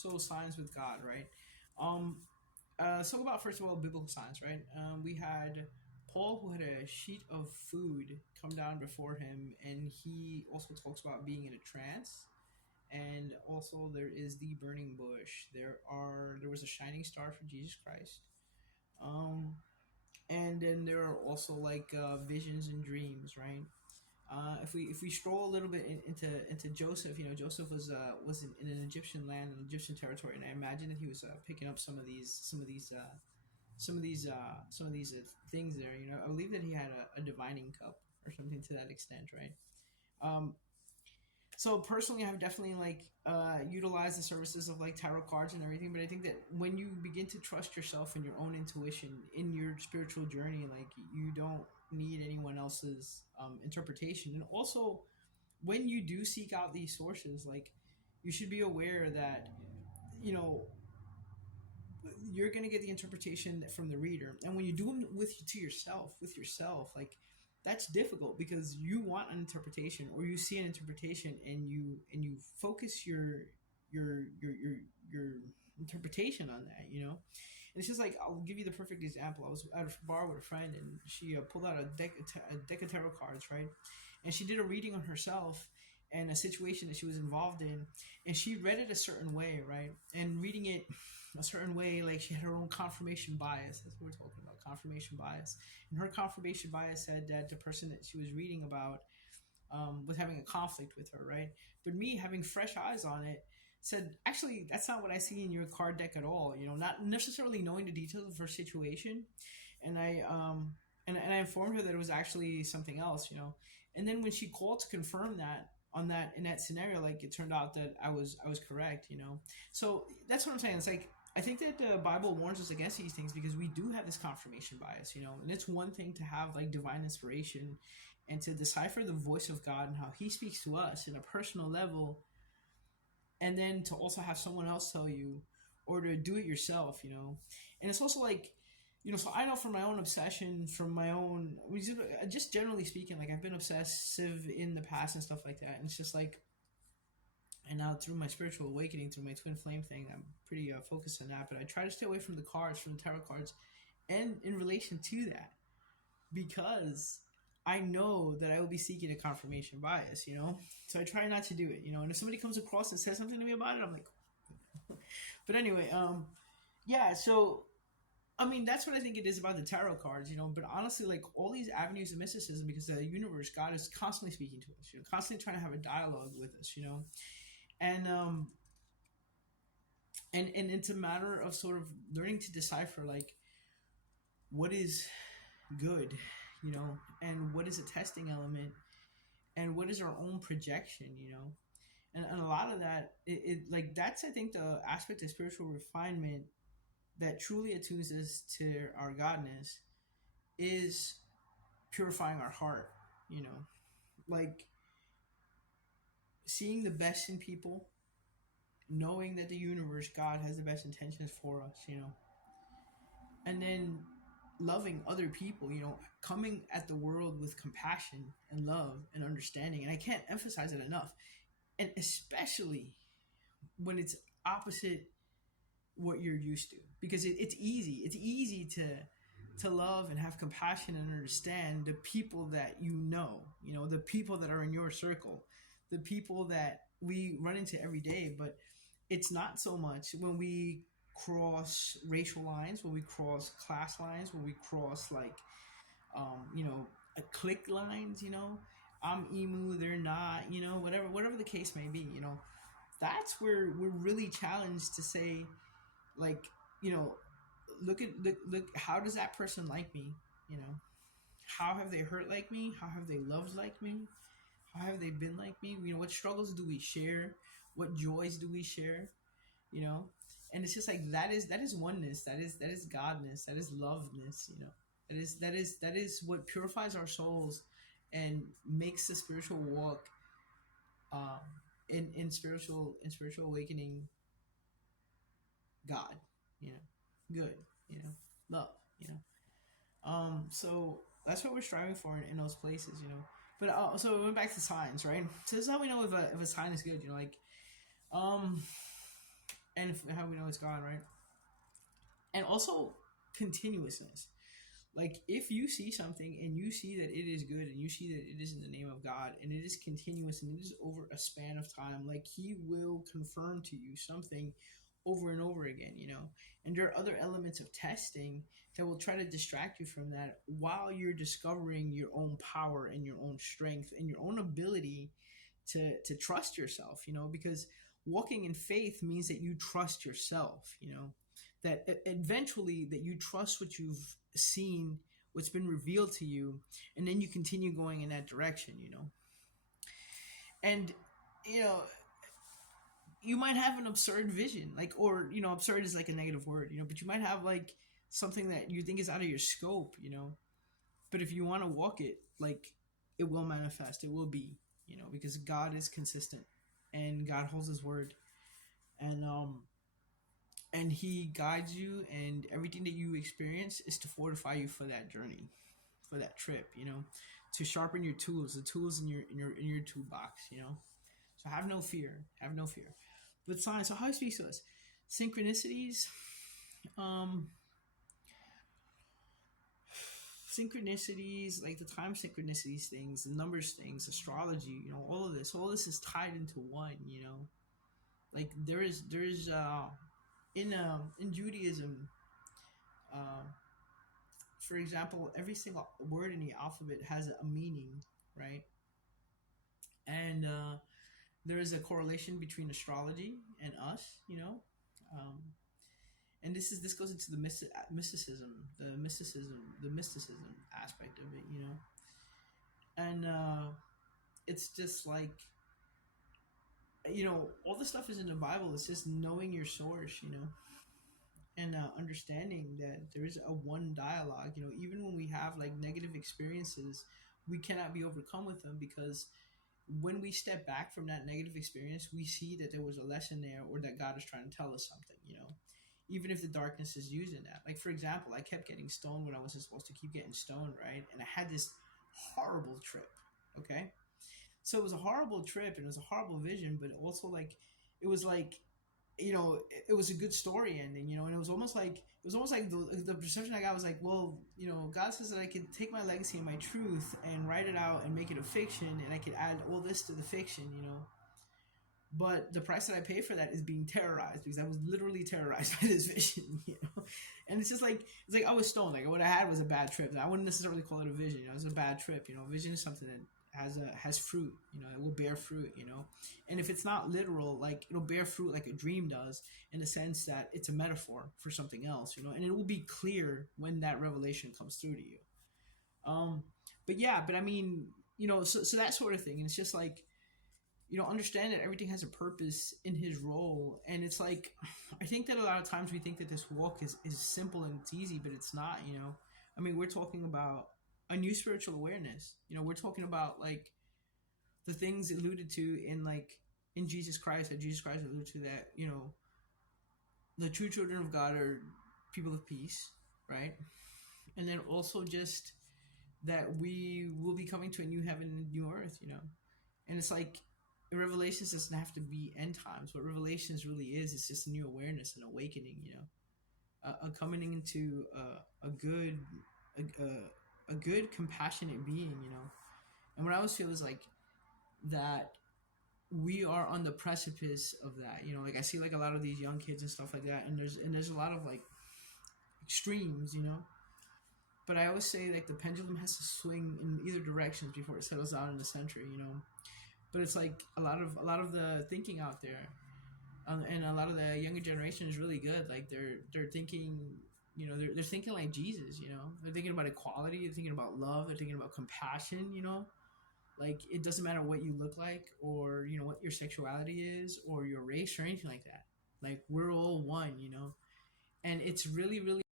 So signs with God, right? So about first of all biblical signs, right? We had Paul who had a sheet of food come down before him, and he also talks about being in a trance. And also there is the burning bush. There was a shining star for Jesus Christ. Um, and then there are also like visions and dreams, right? If we stroll a little bit into Joseph, Joseph was in an Egyptian land, an Egyptian territory, and I imagine that he was picking up some of these things there. I believe that he had a divining cup or something to that extent, right? Um, so personally, I've definitely like utilized the services of like tarot cards and everything, but I think that when you begin to trust yourself and your own intuition in your spiritual journey, like you don't need anyone else's interpretation. And also, when you do seek out these sources, like you should be aware that you know you're going to get the interpretation from the reader, and when you do them with yourself, like that's difficult because you want an interpretation or you see an interpretation and you focus your interpretation on that, and it's just like I'll give you the perfect example. I was at a bar with a friend and she pulled out a deck of tarot cards, right? And she did a reading on herself and a situation that she was involved in, and she read it a certain way, right? And reading it a certain way, like she had her own confirmation bias. That's what we're talking about, confirmation bias. And her confirmation bias said that the person that she was reading about was having a conflict with her, right? But me having fresh eyes on it said, actually, that's not what I see in your card deck at all. Not necessarily knowing the details of her situation, and I informed her that it was actually something else. And then when she called to confirm that on that in that scenario, like it turned out that I was correct. So that's what I'm saying. It's like I think that the Bible warns us against these things because we do have this confirmation bias, and it's one thing to have like divine inspiration and to decipher the voice of God and how He speaks to us in a personal level, and then to also have someone else tell you or to do it yourself, and it's also like, so I know from my own obsession, from my own, just generally speaking, like I've been obsessive in the past and stuff like that, and it's just like, and now through my spiritual awakening, through my twin flame thing, I'm pretty focused on that. But I try to stay away from the cards, from the tarot cards, and in relation to that, because I know that I will be seeking a confirmation bias, So I try not to do it, And if somebody comes across and says something to me about it, I'm like, but anyway, yeah. So I mean, that's what I think it is about the tarot cards, But honestly, like all these avenues of mysticism, because the universe, God is constantly speaking to us, constantly trying to have a dialogue with us, and and it's a matter of sort of learning to decipher like what is good, and what is a testing element, and what is our own projection, and a lot of that, it like that's I think the aspect of spiritual refinement that truly attunes us to our godness is purifying our heart, like seeing the best in people, knowing that the universe, God, has the best intentions for us, and then loving other people, coming at the world with compassion and love and understanding. And I can't emphasize it enough. And especially when it's opposite what you're used to, because it's easy. It's easy to love and have compassion and understand the people that the people that are in your circle, the people that we run into every day. But it's not so much when we cross racial lines, when we cross class lines, when we cross like a click lines, I'm emu, they're not, whatever the case may be, that's where we're really challenged to say, like, look, how does that person like me, how have they hurt like me, how have they loved like me, how have they been like me, what struggles do we share, what joys do we share, you know and it's just like that is oneness, that is godness, that is loveness, that is what purifies our souls and makes the spiritual walk, um in spiritual awakening, God, good, love, so that's what we're striving for in those places, but so we went back to signs, right? So this is how we know if a sign is good, like, um and how we know it's God, right? And also continuousness. Like if you see something and you see that it is good and you see that it is in the name of God and it is continuous and it is over a span of time, like he will confirm to you something over and over again, you know. And there are other elements of testing that will try to distract you from that while you're discovering your own power and your own strength and your own ability to trust yourself, you know, because walking in faith means that you trust yourself, you know, that eventually that you trust what you've seen, what's been revealed to you, and then you continue going in that direction, you know. And you know, you might have an absurd vision, like, or you know, absurd is like a negative word, you know, but you might have like something that you think is out of your scope, you know. But if you want to walk it, like, it will manifest, it will be, you know, because God is consistent and God holds his word. And he guides you, and everything that you experience is to fortify you for that journey, for that trip, you know, to sharpen your tools, the tools in your toolbox, you know. So have no fear, have no fear. But signs, so how he speaks to us, synchronicities, um synchronicities, like the time synchronicities things, the numbers things, astrology, you know, all this is tied into one, you know. Like there's in Judaism, uh, for example, every single word in the alphabet has a meaning, right? And there is a correlation between astrology and us, you know. Um, and this goes into the mysticism aspect of it, you know. And it's just like, you know, all the stuff is in the Bible. It's just knowing your source, you know, and understanding that there is a one dialogue, you know. Even when we have like negative experiences, we cannot be overcome with them, because when we step back from that negative experience, we see that there was a lesson there, or that God is trying to tell us something, you know, even if the darkness is using that. Like, for example, I kept getting stoned when I wasn't supposed to keep getting stoned, right? And I had this horrible trip, okay? So it was a horrible trip and it was a horrible vision, but also like, it was like, you know, it was a good story ending, you know. And it was almost like the perception I got was like, well, you know, God says that I could take my legacy and my truth and write it out and make it a fiction, and I could add all this to the fiction, you know. But the price that I pay for that is being terrorized, because I was literally terrorized by this vision, you know. And it's like I was stoned. Like, what I had was a bad trip. I wouldn't necessarily call it a vision, you know. It was a bad trip, you know. A vision is something that has fruit, you know. It will bear fruit, you know. And if it's not literal, like, it'll bear fruit like a dream does, in the sense that it's a metaphor for something else, you know. And it will be clear when that revelation comes through to you. Um, but yeah, but I mean, you know, so that sort of thing. And it's just like, you know, understand that everything has a purpose in his role. And it's like, I think that a lot of times we think that this walk is simple and it's easy, but it's not, you know. I mean, we're talking about a new spiritual awareness, you know. We're talking about like the things alluded to in, like, in Jesus Christ, that Jesus Christ alluded to, that, you know, the true children of God are people of peace, right? And then also just that we will be coming to a new heaven and new earth, you know. And it's like, Revelations doesn't have to be end times. What Revelations really is, it's just a new awareness, an awakening, you know, a coming into a good, compassionate being, you know. And what I always feel is like that we are on the precipice of that, you know. Like, I see like a lot of these young kids and stuff like that, and there's a lot of like extremes, you know. But I always say, like, the pendulum has to swing in either directions before it settles down in the center, you know. But it's like a lot of the thinking out there, and a lot of the younger generation is really good. Like, they're thinking, you know, they're thinking like Jesus, you know. They're thinking about equality, they're thinking about love, they're thinking about compassion, you know. Like, it doesn't matter what you look like, or, you know, what your sexuality is, or your race, or anything like that. Like, we're all one, you know. And it's really, really